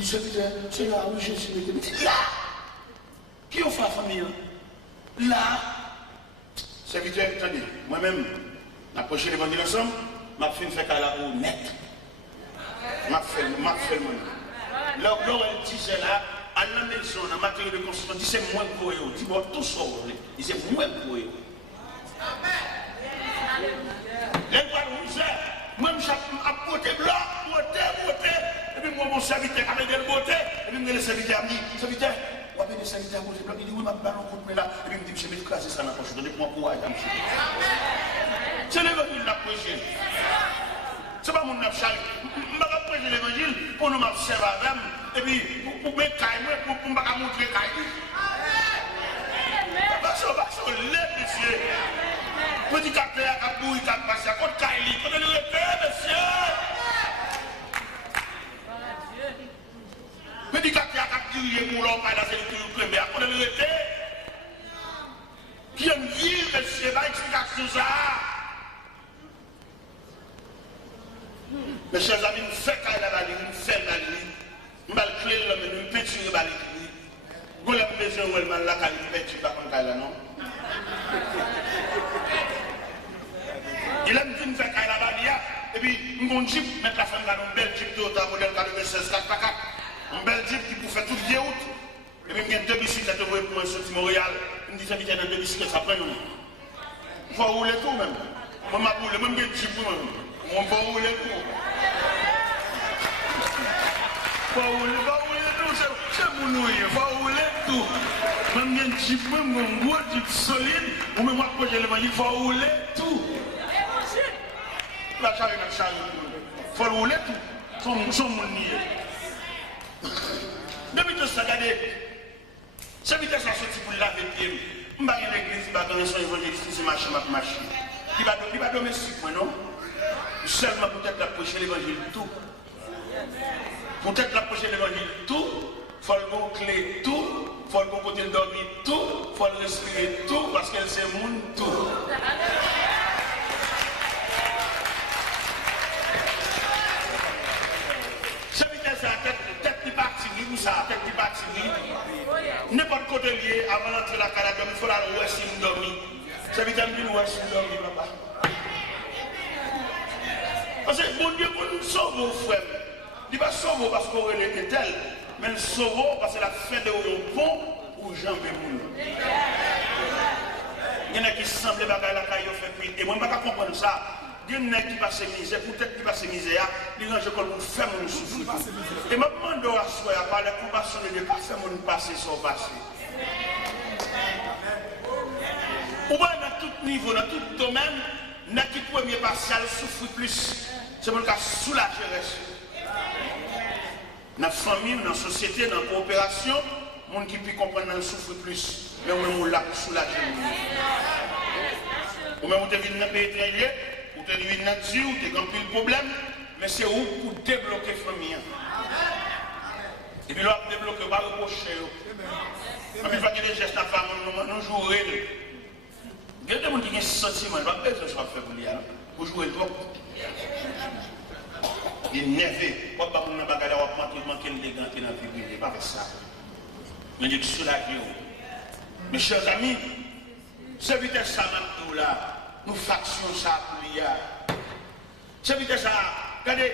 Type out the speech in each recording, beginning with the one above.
dit, c'est là où Jésus était. Il dit, là! Qui ont fait la famille? Là! Serviteur, attendez, moi-même, approché l'évangile ensemble, m'a fait faire qu'à la roue net. M'a fait le monde. Là où elle disait là, à la maison, en matière de construction, dit c'est moins pour eux. Dit bon, tout ça, il c'est moins pour eux. Les voix rouges, moi je suis à côté blanc, beauté, et puis moi mon serviteur avec des beauté, et puis le serviteur me dit, serviteur, on va venir le serviteur à côté blanc, il dit oui, ma ballon coup de là, et puis il me dit, je vais écraser ça dans la poche, donnez-moi courage, monsieur. C'est l'évangile de la prêcher. C'est pas mon nafchal. Je vais prêcher l'évangile pour nous observer avec et puis pour me cailler, pour me montrer cailler. Parce que les messieurs, petit capteur à bouille, à passer à côté de cailler, quand on le fait, monsieur. Petit capteur à bouille, pour l'homme, à la sécurité, mais à côté de le fait. Qui aime vivre, monsieur, va expliquer ça. Mes chers amis, nous faisons la balle, nous faisons la ligne. Nous allons créer l'homme, nous peinturons la balle. Nous avons besoin de la balle, nous peinturons la balle, non? Il aime dire nous faisons la balle, et puis nous avons dit, mettre la femme dans une belle Jeep Toyota modèle 96 4x4, une belle Jeep qui peut faire toute vieille route. Et puis il y a deux bicyclettes pour moi sortir Montréal. Il me dit, il y a deux bicyclettes, ça prend une. Il faut rouler tout même. Moi, je roule, même une Jeep pour moi. On va rouler tout. Va rouler tout, c'est mon nouille, va rouler tout. Même bien Jeep, même un gros Jeep solide, ou même moi, quand j'ai l'évangile, il faut rouler tout. La charge, il faut rouler tout. Son mon nier. Depuis tout ça, regardez, c'est vite ça sorti pour laver les pieds. Je ne vais pas à l'église, je ne vais pas donner son évangéliste, c'est machine. Il va domestique, moi, non? Seulement peut-être l'approcher l'évangile tout. Peut-être l'approcher l'évangile tout. Il faut le clé tout. Il faut le côté dormir tout. Il faut le respirer tout. Parce qu'elle c'est monde tout. C'est peut-être ça, tête qui partit, ou ça, tête qui partit. N'importe côté lié, avant d'entrer la carrière, il faut la rester dormir. Ça veut dire que nous restons dormir, papa. Parce que bon Dieu, pour nous sauver, frère, il ne va pas sauver parce qu'on est tel, mais il sauve parce que la fin de bon pour Jean Bémoul. Il y en a qui semblent la caille fait plus. Et moi, je ne peux pas comprendre ça. Il y en a qui passent misère, peut-être qui passent misère, ils rangent comme une femme ou souffrir. Et je me demande à soi, par la compassion de Dieu, pas faire mon passé sans passé. Ou bien dans tout niveau, dans tout domaine, n'a qui premier partiel souffre plus. C'est pour le cas soulager reste. Dans la famille, dans la société, dans la coopération, les gens qui peuvent comprendre le souffre plus. Mais on est là pour soulager. Ou même vous êtes dans le pays étranger, vous êtes dans la nature, vous êtes dans le problème, mais c'est où pour débloquer la famille. Et puis là, débloquer, on va reprocher. Et puis il faut que les gestes à la femme, nous jouer. Il y a des gens qui ont un sentiment, je ne vais pas faire ce que je fais pour jouer trop. Il est nerveux. Pourquoi pas manquer l'élégance dans la vie privée? Pas ça. Mais il est soulagé. Mes chers amis, ce vitesse ça maintenant là, nous factions ça pour l'IA. Ce vitesse ça, regardez,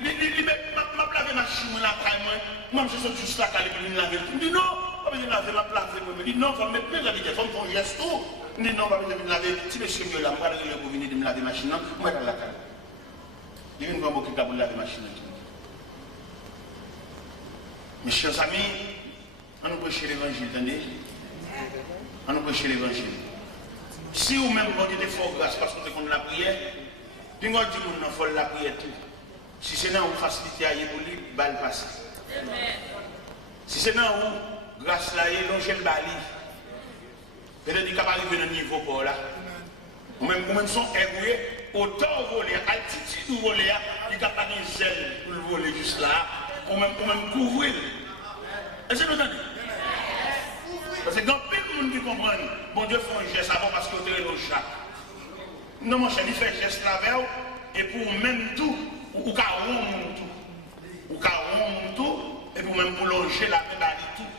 ma laver ma chimie là, moi je suis juste là, je vais laver. Je dis non, je vais laver ma place. Je dis non, je vais mettre la vitesse, je vais faire un geste. Je dis non, je vais laver. Si monsieur me là, je vais aller pour venir de me laver ma machine, je vais aller la caille. Il vient de voir beaucoup de laver ma machine. Mes chers amis, on nous prêche l'évangile, attendez. On nous prêche l'évangile. Si vous-même vous avez des forts grâce parce que vous avez la prière, puis vous dites que vous avez la prière tout. Si c'est dans vous facilité à y pour lui, balle passe. Si c'est dans vous, grâce là, il longe le bali. Peut-être qu'il va arriver dans le niveau pour là. Ou même sont égoués, autant voler, altitude ou voler, il n'y a pas de zèle pour le voler juste là. Ou même couvrir. Est-ce que vous entendez? Parce que quand plein de monde qui comprennent, bon Dieu fait un geste avant parce que vous avez le chat. Non, mon cher, il fait un geste là et pour même tout, ou car on tout. Ou car on tout, même pour longer la paix dans tout.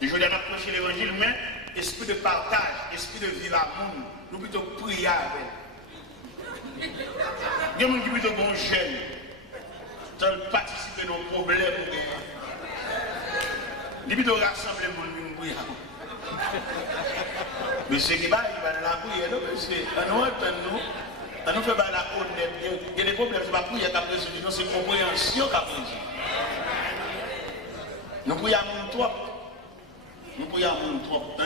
Et je viens d'approcher l'évangile, mais esprit de partage, esprit de vivre à monde, nous plutôt prier avec. Il y a des gens qui plutôt bon jeune, tant participer à nos problèmes. Il plutôt rassembler pour nous prier. Mais ce qui va, il va dans la prière, parce que nous fait la honnête. Il y a des problèmes, c'est pas prier qu'à résoudre, c'est compréhension qu'à résoudre. Nous prions à mon trop. Nous prions à mon trop.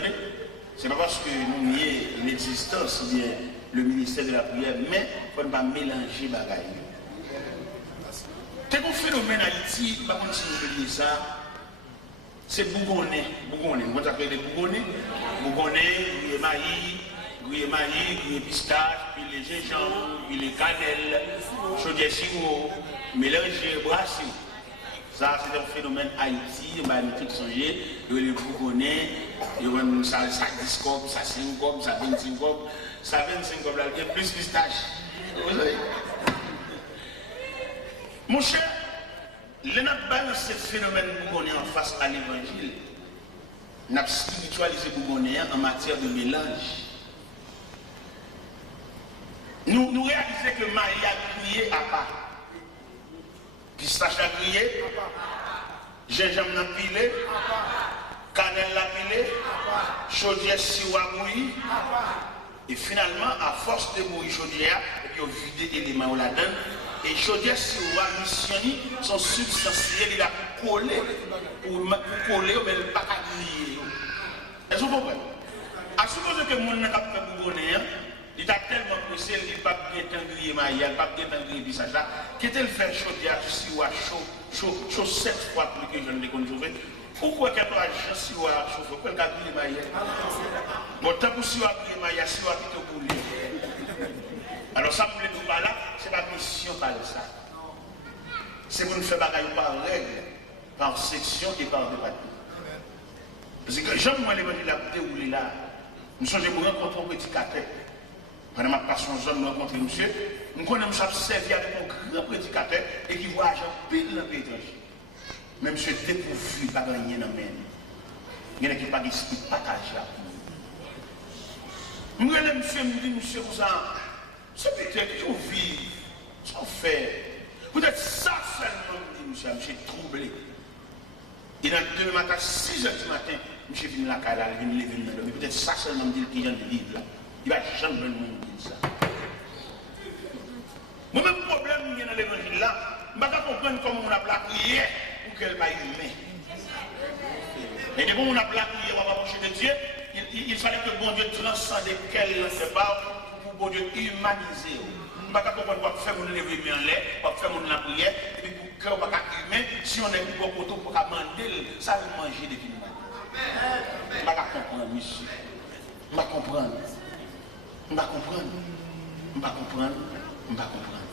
Ce n'est pas parce que nous nions l'existence, bien le ministère de la prière, mais il ne faut pas mélanger les bagailles. C'est un phénomène à Haïti, par contre, si vous oubliez ça, c'est Bougonnet. Bougonnet, vous appelez les Bougonnais. Bougonnet, gruyé maïs, gruyé pistache, puis les gingembre, puis les cannelles, chaudier sirop, mélangé, brassé. Ça, c'est un phénomène Haïti, on va mettre songer, il y a les Bougonnais, il y a ça 10 copes, ça 5 copes, ça 25 copes, ça 25 copes, il y a plus pistache. Vous savez? Mon cher, le n'a balance ce phénomène Bougonnais en face à l'évangile. N'a spiritualisé Bougonnais en matière de mélange. Nous réalisons que Marie a crié à part. Pistache a crié, gingembre n'a pilé, cannelle l'a pilé, chaudière sirop a bouilli. Et finalement, à force de bouillir chaudière, il y a vidé l'élément là-dedans. Et chaudière sirop a missionné son substantiel, il a collé pour coller, mais il n'a pas griller. Est-ce que vous comprenez? À supposer que mon n'a pas fait Bougonnais, il a tellement pressé, il n'a pas bien grillé maïs, il n'a pas bien grillé bissage là, qu'il a fait chaudière sirop chaud 7 fois plus que je ne l'ai connu. Pourquoi qu'il y a pas de sirop chaud? Pourquoi il y a grillé maïs? Bon, tant que sirop grillé maïs, sirop plutôt pour lui. Alors ça, me tout par là, c'est la mission par ça. C'est pour nous faire bagaille par règle, par section et par département. Parce que j'aime l'évangile a déroulé là. Nous sommes pour rencontrer un petit cathèque. Pendant ma passion zone, nous rencontrons monsieur. Nous connaissons servi avec un grand prédicateur et qui voyage en pile dans le pays étranger. Mais monsieur dépourvu, pas gagné dans le même. Il y en a qui pas d'esprit de partage là. Nous allons me dire, monsieur, vous c'est peut-être que vous vivez, ça fait. Peut-être ça seulement, monsieur, monsieur troublé. Et dans le matin, 6 h du matin, monsieur vient la caille, il vient lever le mais peut-être ça seulement me dit qu'il vient de vivre là. Il va jamais le monde dire ça. Moi-même, problème, il y a dans l'évangile là, je ne vais pas comprendre comment on a prié pour qu'elle va humaine. Et dès qu'on a prié, on va approcher de Dieu, il fallait que bon Dieu transcende qu'elle ne fait pas. Pour Dieu humaniser. Je ne vais pas comprendre pourquoi faire mon lever en l'air, pourquoi faire mon la prière, et puis pour cœur pas humain, si on est pour poteau pour manger, ça va manger depuis nous. Je ne vais pas comprendre, monsieur. Je ne vais pas comprendre. Je ne vais pas comprendre. Je ne vais pas comprendre. Je ne vais pas comprendre.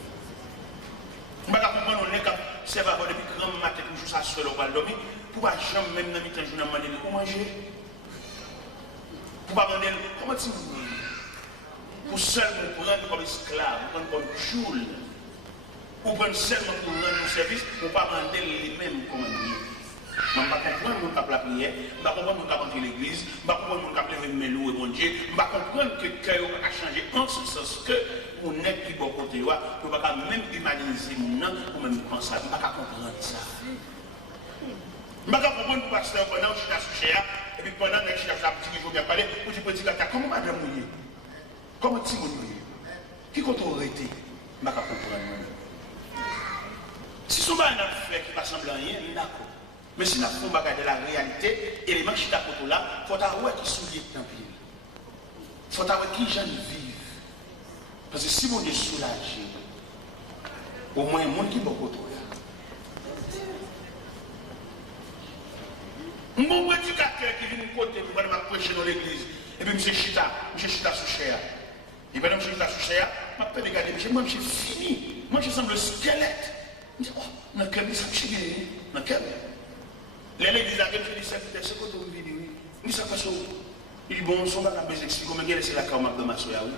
Je ne vais pas comprendre, on est comme c'est pas depuis grand matin toujours ça seul au bal dormir, pour pas jamais même dans le jour demander pour manger. Pour pas demander comment tu veux. Pour seulement prendre comme esclave, prendre comme choule, ou prendre seulement pour rendre nos services, pour ne pas demander les mêmes commandes. Je ne vais pas comprendre mon cap la prière, je ne vais pas comprendre mon cap entrer l'église, je ne vais pas comprendre mon cap lever mes loups et mon Dieu, je ne vais pas comprendre que le cœur a changé en ce sens que on est qui bon côté, on ne va pas même humaniser mon nom pour même penser, je ne vais pas comprendre ça. Je ne vais pas comprendre le pasteur pendant que je suis associé, et puis pendant que je suis associé, je vais bien parler, pour dire, comment madame mouillé? Comment tu m'as qui compte aurait été? Je ne vais pas comprendre. Si souvent on a fait qui ne ressemble à rien, d'accord. Mais si on a fait de la réalité, et les manches qui sont là, il faut avoir qui sont liés dans le pays. Il faut avoir qui gens vivent. Parce que si on est soulagé, au moins il y a un monde qui est beaucoup là. Mon prédicateur qui vient de côté pour aller prêcher dans l'église, et puis M. Chita sous cher. Et pendant que je suis associé, je vais regarder, moi je suis fini. Moi je semble le squelette. Je dis, oh, dans quel ça me chie dans quel l'église a dit, c'est peut-être ce que vous venez, oui. Il dit, ça passe où? Il dit, bon, on va pas expliquer comment c'est la caille de ma soya, oui.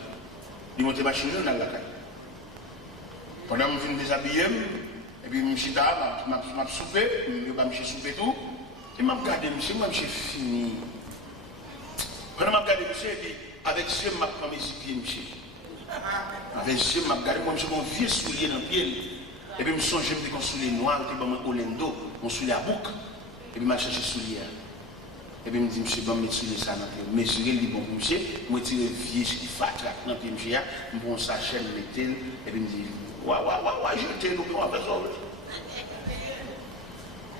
Il monte ma chemise dans la caille. Pendant que je viens déshabiller, Et puis, je suis là, je suis soupé, je suis soupé tout. Et je regardé, monsieur, moi, j'ai fini. Quand je regardé, monsieur, avec ce je prends mes pieds, monsieur. Avec ce je regardé, moi, j'ai mon vieux soulier dans le pied. Et puis, je me suis dit, je me dis, mon soulier noir, je me Orlando, mon soulier à bouc. Et puis, je cherché soulier. Et puis, je me dis, monsieur, je vais mettre soulier ça dans le pied. Mesurer le bon, monsieur, je vais tirer vieux qui fat dans le pied, monsieur, je prends sa chaîne, je et puis, je me dis, waouh, je t'ai dit, on va faire ça.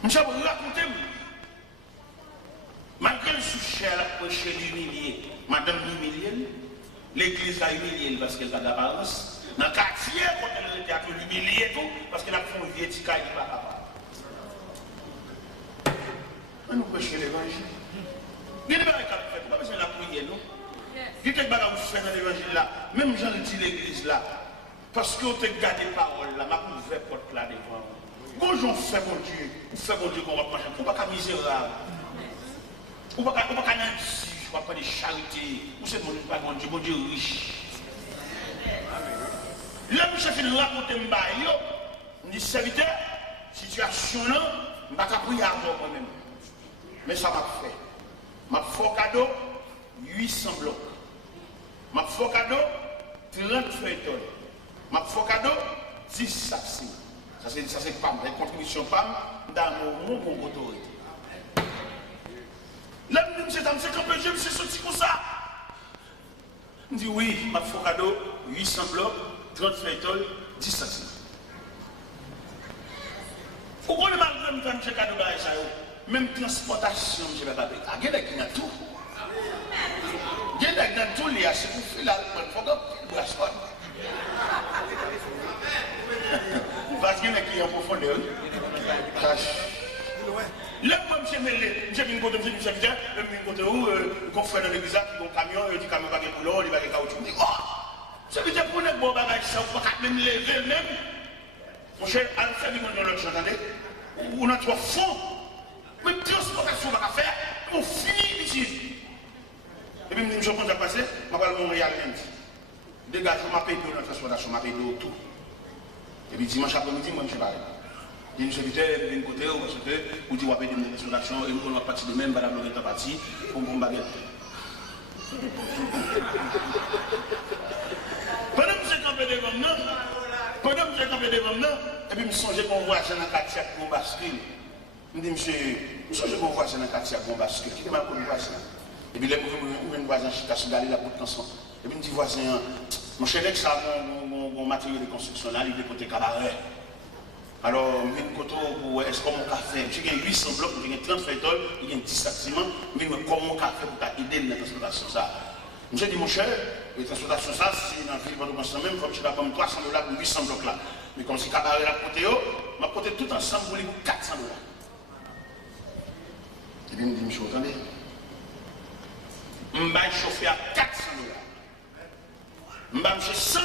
Monsieur, vous racontez, malgré le souci à la proche l'humilier, madame l'humilier, l'église a humilié parce qu'elle n'a pas d'apparence. Dans le quartier, quand elle était à l'humilier tout, parce qu'elle a fait un vieux petit cas, il n'est pas capable. On nous prêche l'évangile. Il y a des choses à faire, pas besoin de la prière, non? Il y a des choses à faire dans l'évangile là, même j'en dis l'église là, parce que vous avez gardé la parole là, ma ouvert porte là devant. Bonjour, fait mon Dieu, fait mon Dieu qu'on va manger, pour pas qu'à misérable. Ou pas qu'à nanti, je ne pas de charité, ou c'est mon Dieu riche. Là, je fais raconter je dis serviteur, situation là, je ne vais pas prier avant moi-même. Mais ça m'a fait. Ma fait cadeau, 800 blocs. Ma fait cadeau, 30 feuilletons. Ma fait cadeau, 10 sacs. Ça c'est PAM, les contributions PAM dans mon autorité. Là, je me dis, je me suis sorti comme ça. Je me dis, oui, ma fait cadeau, 800 blocs, 30 feuilletons, 10 sacs. Pourquoi le malgré me fait cadeau dans ça? Même transportation, je ne vais pas payer. Il y a des gens qui ont tout. Il y a des gens qui ont tout, c'est pour faire la transport. Parce qu'il y a des clients profondeurs. Là, moi, je viens de côté de je viens de côté où, qu'on fait dans l'église, qui ont un camion, il dit camion pas de boulot, il va de caoutchouc. Je dis, oh, ça veut dire pour les bons bagages, ça ne peut pas même lever même. Mon cher, à la fin, on a l'autre chose, attendez. On a trois fonds. Mais transportation va faire, on finit ici. Et puis, je me suis passé, je vais aller Montréal. Dégage, je m'appelle pour la transportation, je m'appelle pour tout. Et puis, dimanche après-midi, moi, je vais aller. Il y a une secrétaire de l'un côté, parce que vous dites, vous avez des transportations, et nous, on va partir de même, madame, on est parti, pour mon baguette. Pendant que j'ai campé devant nous, et puis, je me suis dit qu'on voit dans le quartier pour basculer. Je me dis, monsieur, je vais voir ça dans le quartier à Bombasque, qui est mal connu voisin. Et puis, les voisins qui sont allés la bout de ensemble. Et puis, je me dis, voisin, mon cher, ça a mon matériel de construction là, il est côté cabaret. Alors, je me dis, pour est-ce qu'on a fait? J'ai 800 blocs, j'ai 30 feuilletons, j'ai 10 sacs ciment, mais comment on a fait pour aider dans la transportation ça? Je me dis, mon cher, la transportation ça, c'est dans la ville de Bombasque même, il faut que je vais prendre $300 pour 800 blocs là. Mais comme si cabaret là, côté, je vais porter tout ensemble pour les $400. Et puis, il me dit, monsieur, attendez. Je vais chauffer à $400. Je vais acheter $100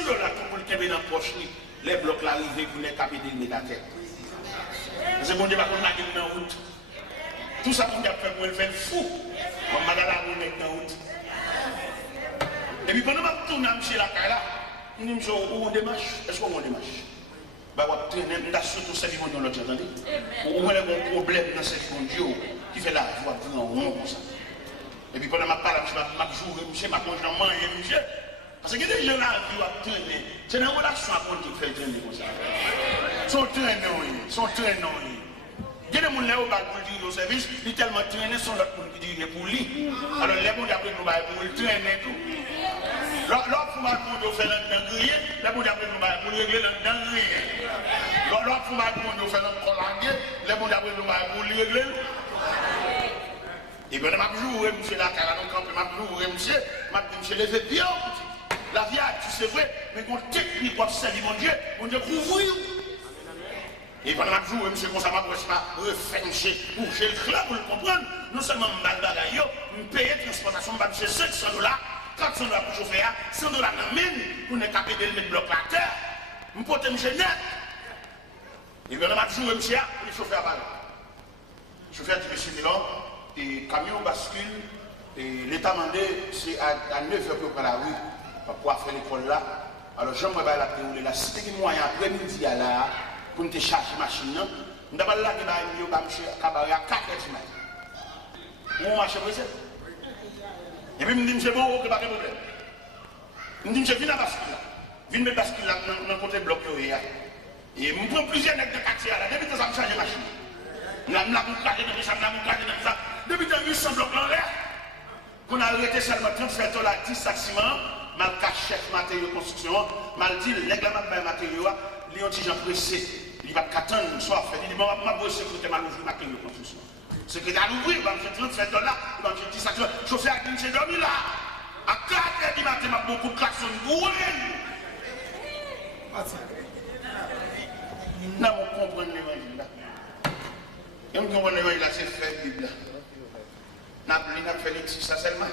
pour le tomber dans la poche. Les blocs là arrivent pour les caper de la tête. C'est bon Dieu, par contre, la gueule dans la route. Tout ça pour faire pour le faire fou. On m'a dit la route dans la route. Et puis, pendant que je tourne à monsieur la caille là, je me dis, monsieur, où on démarche? Est-ce qu'on démarche? Je vais surtout servir dans l'autre, attendez. Où on a un problème dans cette conduite qui fait la voix pour un rond comme ça. Et puis pendant que je parle, je joue, monsieur, je mange, monsieur. Parce que les gens là qui vont traîner, c'est une relation à compte qui fait traîner comme ça. Sont traînés. Il y a des gens qui ont dit au service, ils sont tellement traînés, sont l'autre qui dit pour lui. Alors les gens qui ont pour le traîner tout. L'autre pour faire le dangrier, les gens qui ont pour régler le dangrier. L'autre pour faire le collandier, les gens qui ont pour régler. Et bien, je vais monsieur la carrière, je vais monsieur les fait bien. La vie, c'est vrai, mais qu'on technique pour servir mon Dieu couvrir. Et pendant que je joue, monsieur, comme ça, je ne pas refermer, bouger le club pour le comprendre. Non seulement je vais bagaille, je paye la transportation, je vais $700, $400 pour chauffer, $100 dans la mine, pour ne capter de mettre bloc à terre. Je porte monsieur net. Et bien, je joue, monsieur, pour le chauffeur à balle. Le chauffeur dit, monsieur Milan, et camion bascule, et l'état mandé, c'est à 9h pour la rue, pour pouvoir faire l'école là. Alors, j'aimerais la dérouler là. Si tu as moyen après-midi là, pour te charger la machine. Je vais là, je vais monsieur Cabaret à 4 heures du matin. Mon marché pressé. Et puis, je me dis, c'est bon, il n'y a pas de problème. Je me dis, je viens à bascule. Je viens à bascule dans le côté bloc. Et je prends plusieurs nègres de quartier là. Depuis que ça me change la machine. Je me dis, depuis que je me dis, blocs en l'air. On a arrêté seulement 37 $ à 10 sacs ciment. Mal caché matériaux de construction. Mal dit, les gars, mal matériaux, les gens pressés. Il va attendre une soirée. Il dit, bon, je vais sécurité mal ouvrir matériaux de construction. Secrétaire l'ouvrir, il va me faire 37 $, il va me faire 10 sacs ciment. Chauffeur a dit, j'ai dormi là. À 4 h du matin, il y a beaucoup de klaxons. Non, on comprend l'évangile là. Et on comprend l'évangile là, c'est fait Bible. On a fait les petits, ça seulement.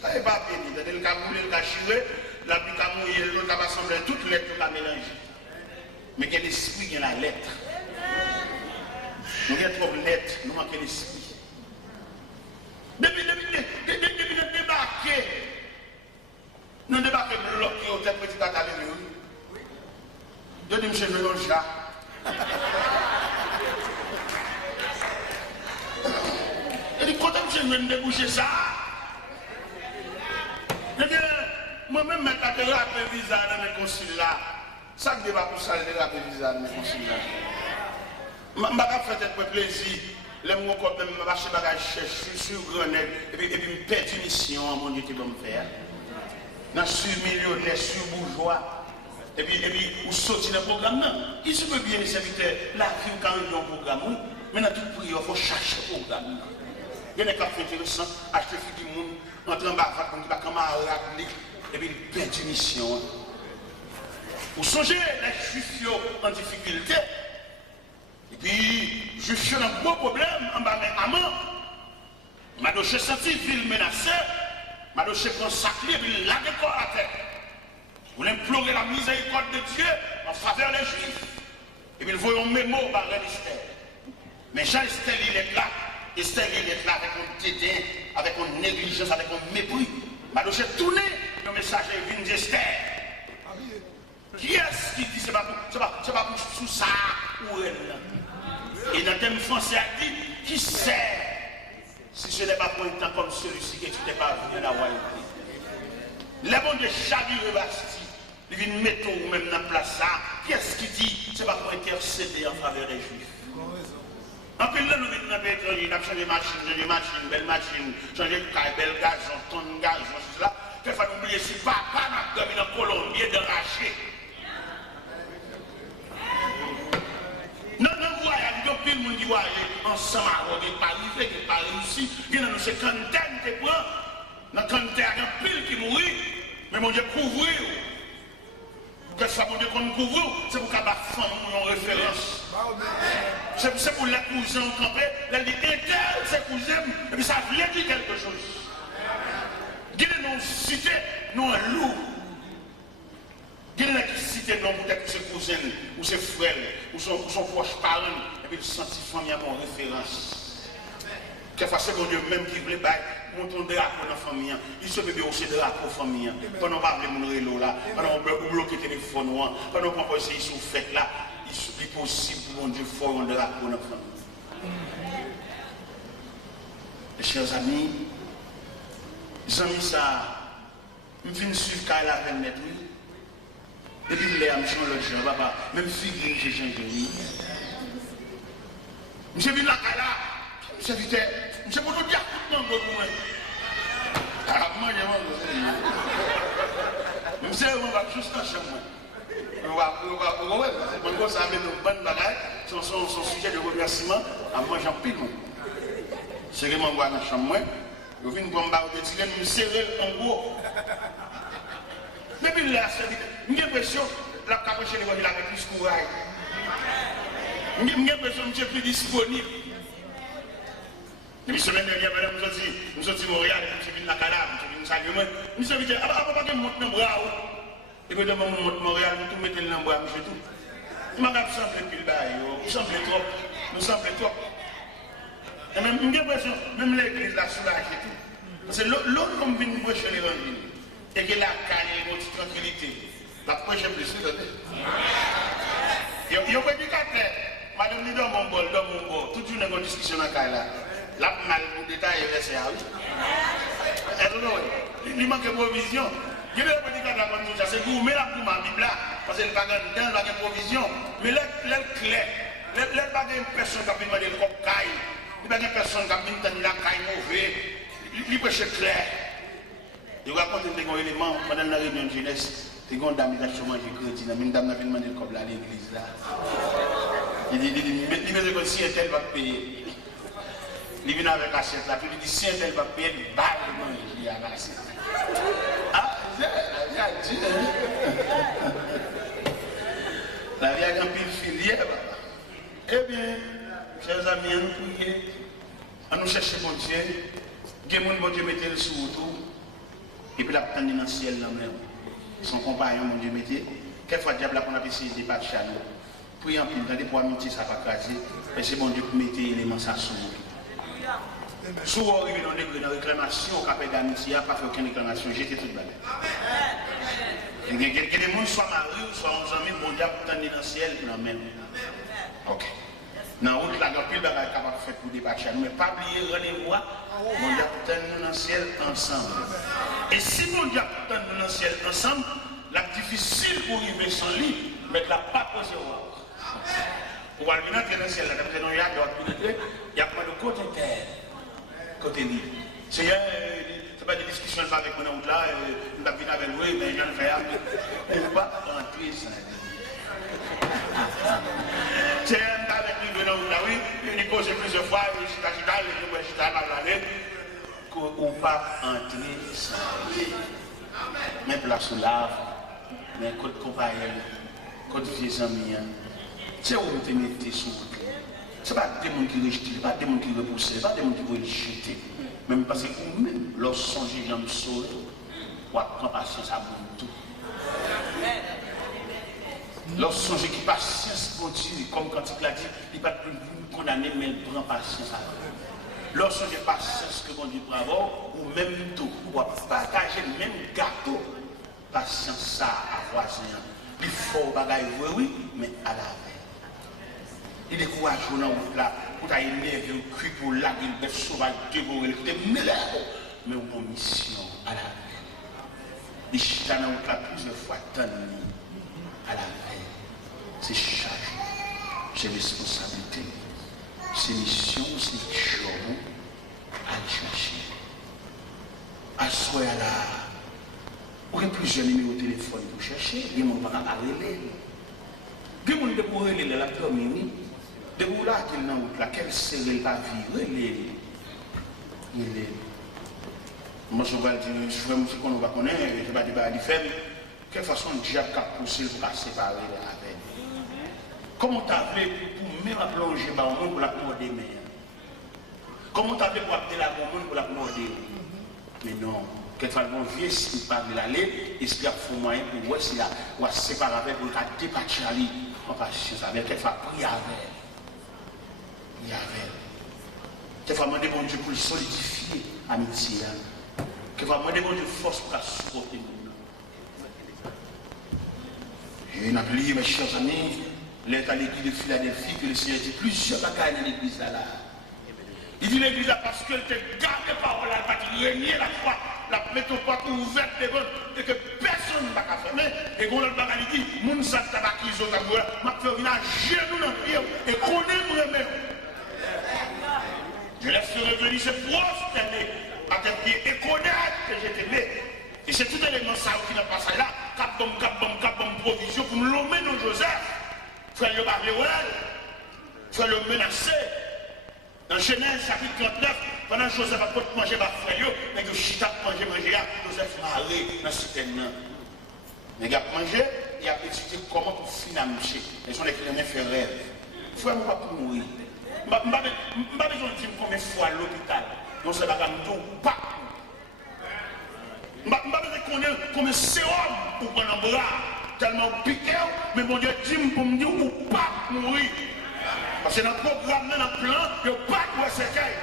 Ça n'est pas béni. Il y a le cas chiré, la pluie a mouillé, l'autre a assemblé toutes les lettres, tout a mélangé. Mais il y a l'esprit qui est la lettre. Nous avons trop de lettres, nous manquons l'esprit. Depuis de débarquer, nous débarquons bloqués au tête petit bataille. De dire, je veux un chat. Et dit, quand je veux déboucher ça, moi-même, je vais rappeler le visa dans mes conciles là. Ça ne débat pour ça, je vais rappeler le visa dans mes conciles là. Je ne vais pas faire plaisir. Les mots comme même, je vais acheter des bagages sur Grenade et puis me perdre une mission, mon Dieu, qui va me faire. Je suis millionnaire, je suis bourgeois. Et puis, vous sortez dans le programme. Il se peut bien, les serviteurs, la vie quand on a un programme, mais dans tout prix, il faut chercher le programme. Il y a des cas intéressants, acheter du monde, entrer en bas, on ne va pas camarade, et puis perdre une mission. Vous songez, les juifs en difficulté, et puis, je suis un gros problème en bas, mais amant, ma doche senti ville menacée, ma doche consacrée, puis la décor à terre. Vous implorer la miséricorde de Dieu en faveur des Juifs. Et puis, ils voient un mémo par Esther. Mais Jean-Esther, il est là. Esther, il est là avec un dédain, avec une négligence, avec un mépris. Ma doche tourné, le message est venu d'Esther. Qui est-ce qui dit c'est pas pour sous ça ou elle? Et dans le thème français, il dit qui sait si ce n'est pas pour un temps comme celui-ci que tu n'es pas venu la royauté. Les bons de Chavire Bastille, ils viennent mettre ou même dans la place ça. Qu'est-ce qui dit c'est pas pour intercéder en faveur des Juifs. En plus, là, nous venons dans le pétrole, nous avons changé de machine, belle machine, changé de caille, belle gaz, tonne de gaz, tout ça. Il faut oublier si papa n'a pas dans Colombie de racher. Non, voyage, depuis le monde qui voyage ensemble, qui n'est pas arrivé, qui n'est pas réussi, il y a ces centaines de points, dans la centaine de pile qui mourit, mais mon Dieu couvre. Que ça, mon Dieu, qu'on nous couvre, c'est pour qu'à la femme, nous en référence. C'est pour les cousins campés, elle dit, c'est cousin, et puis ça vient dire quelque chose. Guide nous cité, nous un loup. Guide nous cité, nous peut-être ses cousins, ou ses frères, ou son proche parent, et puis le senti famille à mon référence. Quelquefois, c'est mon Dieu même qui voulait monter un drapeau dans la famille. Il se peut aussi de drapeau famille. Pendant qu'on parle de mon rélo là, pendant qu'on bloque le téléphone, pendant qu'on peut essayer sur fête là, il est possible pour mon Dieu faire un drapeau dans la famille. Mes chers amis, les amis, ça, je viens suivre quand elle a 20 mètres. Et puis, je me suis dit, papa, même figure, j'ai changé. Je viens là, je suis pour nous dire tout le monde. Moi, je suis juste en chambre. On ça avec nos bonnes bagages, son sujet de remerciement, à moi, j'en pile. C'est que moi, je dans la chambre, je viens pour me serrer en gros. Mais puis là, j'ai l'impression que la capuche est avec plus de courage. J'ai l'impression que je suis plus disponible. La semaine dernière, nous sommes à Montréal, nous sommes à Canada, nous sommes à Saguenay. Nous sommes à papa, nous sommes à Montréal. Et puis, nous sommes à Montréal, nous sommes à Montréal, nous sommes tout. Nous sommes pile bas, nous sommes trop. Nous sommes trop. Et même, j'ai l'impression, même l'église là, soulage et tout. Parce que l'autre, comme vient nous prêcher l'évangile, et que la calme, une tranquillité, la prochaine plus, Yo prédicateur, madame dit dans mon bol, toute une discussion dans la là. La mal pour détailler verset oui. Il manque de provision. Je vais pas dire que la bonne chose, c'est vous, mais la pour ma Bible là, parce que le bagage dedans, il y a une provision. Mais l'air clair, l'air pas une personne qui a demandé le cop caille, il n'y a pas une personne qui a demandé la caille mauvais, il peut être clair. Je vais raconter un élément pendant la réunion de jeunesse. C'est une dame qui a chômage de crédit, une dame qui a demandé le cop là à l'église là. Il dit, mais si un tel va payer. Il vient avec l'assiette là, puis il dit si un tel va payer, il va manger à l'assiette. Ah, la vie a un pile filière, papa. Eh bien, chers amis, à nous prier, à nous chercher mon Dieu, que mon Dieu mette le sous autour, et puis la prendre dans le ciel là même. Son compagnon, mon Dieu, mettez. Quelquefois, le diable a qu'on a essayé de battre chez nous. Priez en pile, pour amitié, ça va craser, mais c'est mon Dieu qui mette l'élément ça sous. Souvent, arrivé dans une réclamation, au capet d'amitié, pas fait aucune réclamation, j'étais tout balai. Que les gens soient mariés, soit en amis, mon diable tendent dans le ciel, non même. Ok. Dans la route, la pile bagaille capable de faire pour débattre, mais pas oublier rendez-vous, mon diable tendent dans le ciel ensemble. Et si mon diable tendent dans le ciel ensemble, la difficile pour arriver sans lui, mais la pas posée au roi. Pour aller dans le ciel, il y a pas de côté terre. Côté libre. C'est pas des discussions avec mon oncle là, on a vu avec lui, mais j'en fais un peu. On va rentrer sans lui. C'est avec lui, mon oncle là, oui, il dit pose plusieurs fois, je suis là, qu'on va entrer sans lui. Mais place sous lave, mais côté compagnon, côté vieux amis, c'est où on te met sous. Ce n'est pas des gens qui rejettent, ce n'est pas des gens qui repoussent, ce n'est pas des gens qui veulent jeter. Même parce que vous-même, lorsque vous songez, j'aime sauver, vous avez patience à vous tout. Lorsque vous songez qui patience pour Dieu, comme quand il l'a dit, il ne va pas vous condamner, mais il prend patience à vous. Lorsque vous avez patience que mon Dieu peut avoir, ou même tout, vous partager le même gâteau, patience ça à voisin. Il faut bagaille, oui, mais à la veille. Il est courageux dans la route là, pour t'aimer, un cri pour la gueule, bête sauvage, dévorer, mais on a une mission à la veille. Il chute dans la route là plusieurs fois, tant à la veille. C'est chargé, c'est responsabilité, c'est mission, c'est job à chercher. À soi là, on a plusieurs numéros de téléphone pour chercher, il y a des gens qui vont arrêter. Il y a des gens qui vont arrêter la première. De où là qu'il n'a pas quelle série la vie, moi je vais dire, je qu'on va connaître, je vais dire, il fait, quelle façon le diable a poussé pour séparer avec. Comment tu as fait pour même plonger dans le monde pour la morder mais comment tu as fait pour appeler la monde pour la morder? Mais non, quelquefois mon vieux s'il parle de l'aller, il se fait moyen pour voir s'il a séparé avec pour la débattre à lui. On va chercher avec quelquefois prier avec. Il y avait. Quelquefois, demander bon Dieu pour le solidifier l'amitié. Quelquefois, demander bon Dieu force pour la supporter. Et on a oublié, mes chers amis, l'état de l'église de Philadelphie, que le Seigneur dit plusieurs bagailles dans l'église là. Il dit l'église là parce qu'elle te garde les paroles, elle va te régner la foi, la métropole ouverte devant, et que personne ne va fermer. Et quand l'autre bagaille dit, moun sa tabakizo tabouya, m'a fait venir à genoux dans le prière, et qu'on aime même. Je laisse revenir se prosterner à tes pieds et connaître que je t'aimais. Et c'est tout élément ça qui n'a pas ça là. Cap bombe provision pour me l'emmener dans Joseph. Frère le barrer, frère le menacer. Dans Genèse chapitre 39, pendant que Joseph a pas manger par frère, mais que Chita manger, Joseph m'a arrêté dans ce terrain. Mais il a mangé, il a étudié comment pour financer. Ils sont les chrétiens faire rêve. Frère, moi, pas pour mourir. Je n'ai pas besoin de dire combien de fois à l'hôpital. Non, c'est pas comme tout. Pas. Je n'ai pas besoin de connaître combien de sérum pour prendre un bras. Tellement piqué, mais mon Dieu dit pour me dire ou pas mourir. Parce que dans le programme, dans le plan, il n'y a pas de séquelles.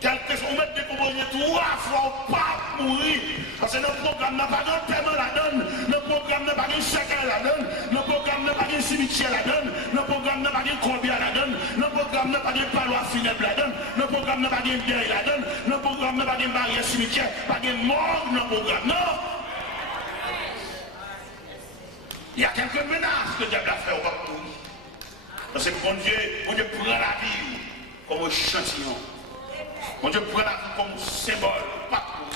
Quel on met décomposé 3 fois, pas mourir. Parce que notre programme n'a pas de paiement la donne, notre programme n'a pas de chacun la donne, notre programme n'a pas de cimetière la donne, notre programme n'a pas de combien la donne, notre programme n'a pas de palois funèbre la donne, notre programme n'a pas de deuil la donne, notre programme n'a pas de barrière cimetière, pas de mort dans le programme. Non! Il y a quelques menaces que le diable a fait au peuple. Parce que bon Dieu prend la vie comme échantillon. Bon Dieu prend la vie comme symbole, pas pour.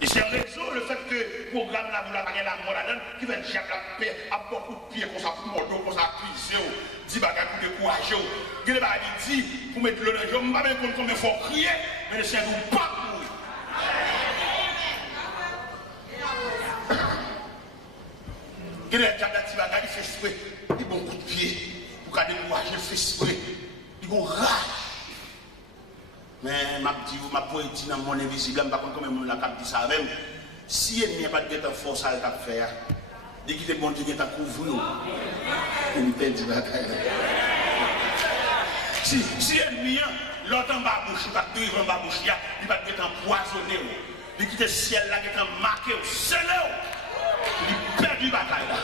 Et c'est un réseau, le fait que le programme là, vous l'avez la mort là-dedans, qui va dire que la paix a beaucoup de pieds, comme ça, pour mordeau, comme ça, cuisser, 10 bagages pour décourager. Il y a dit, pour mettre le jeu, je ne sais pas combien il faut crier, mais le Seigneur pas pour. Il y a des petits bagages, il fait exprès, il bon coup de pied. Pour qu'à décourager, il fait exprès. Il a rage. Mais je dis, ma poésie dans mon invisible, je ne sais pas comment je l'ai dit ça avec. Si il n'y a pas de force à le faire, dès qu'il est bon Dieu qui t'a couvert, il me perd du bagaille. Si l'ennemi, l'autre en bas bouche, il va te en bas bouche, il va te empoisonner. Il quitte le ciel là, qui est marqué, c'est là. Il perd du bagaille là.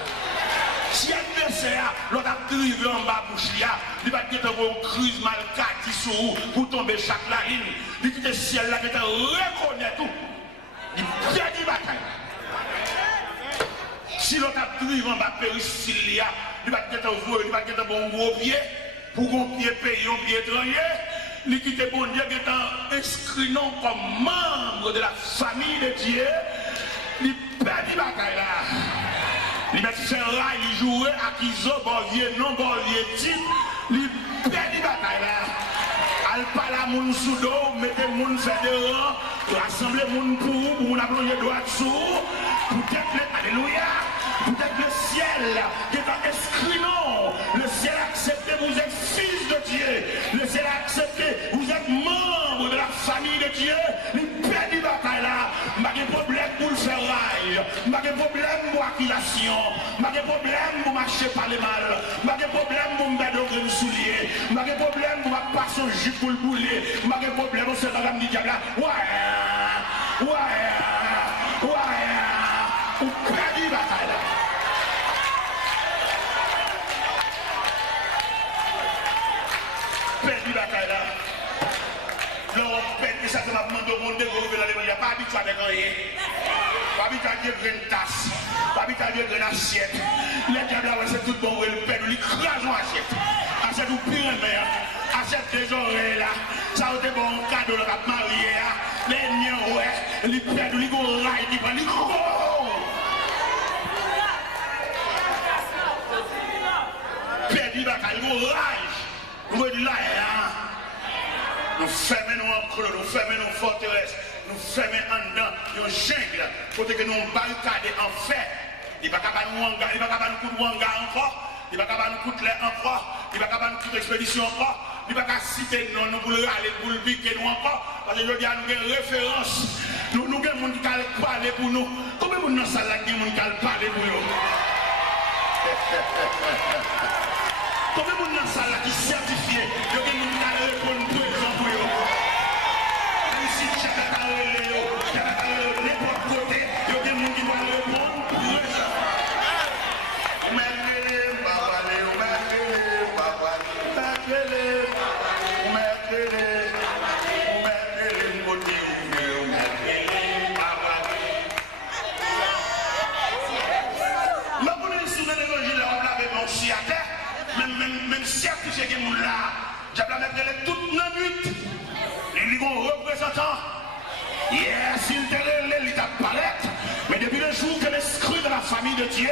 Si l'adversaire, l'autre a drivé en bas bouche, il va te avoir une crise mal carte sur pour tomber chaque la ligne. Il quitte le ciel là, qui te reconnaît tout. Il perd du bagaille. Si l'autre a drivé en bas péricile, il va te avoir un gros pied, pour un pied payé, un pied étranger. Il quitte bon Dieu qui est inscrit non comme membre de la famille de Dieu. Il perd du bagaille là. Il met fait rail, il joue à Kizo, Borvier, non Borvier, type. Il perd du bagaille là. Al parle à moun sous dos, mettez moun fédérant, rassembler moun pour moun appeler droit sous. Peut-être, alléluia, peut-être le ciel qui est inscrit non. Le ciel a accepté, vous êtes fils de Dieu. Le ciel a accepté, vous êtes membre de la famille de Dieu. Il perd du bagaille là. Pas de problème pour le faire rail. Pas de problème pour l'accusation. Pas de problème pour marcher par les mal. Pas de problème pour me mettre au soulier. Pas de problème pour passer son jupe pour le bouler. Pas de problème pour cette madame du diable là. Ouais. Ou perd du bagaille là. Perd du bagaille là. Et ça, c'est ma demande au monde de gouvernement. Il n'y a pas habitué à rien. Pas habitué à dire une tasse. Pas habitué à dire une assiette. Les diables, c'est tout bon. Le père, il crase en assiette. Assiette ou pire, mère. Assiette des oreilles là. Ça a été bon cadeau, le cap marié. Les miens, ouais. Les pères, ils go rail, ils prennent, ils go. Père, il va caler, ils go rail. Ils go là, nous fermons en creux, nous fermons nos forteresses, nous fermons en dedans, nous jungle, pour que nous barricades en fait. Il ne va pas nous hangar, il ne va pas nous coudre hangar encore, il ne va pas nous coudre encore, il ne va pas nous coudre expédition encore, il ne va pas citer non, nous voulons aller pour le piquer nous encore, parce que je dis à nous une référence, nous avons des gens qui parlent pour nous. Combien de gens dans la salle qui parlent pour nous? Combien de gens dans la salle qui sont certifiés, il y a des gens qui répondent pour eux? Si tu as n'importe côté, il y a des gens qui doivent répondre pour eux. Même certifié que nous là, j'ai mettre toute la nuit. Les représentants, yes, il t'a palette, mais depuis le jour que l'esprit de la famille de Dieu,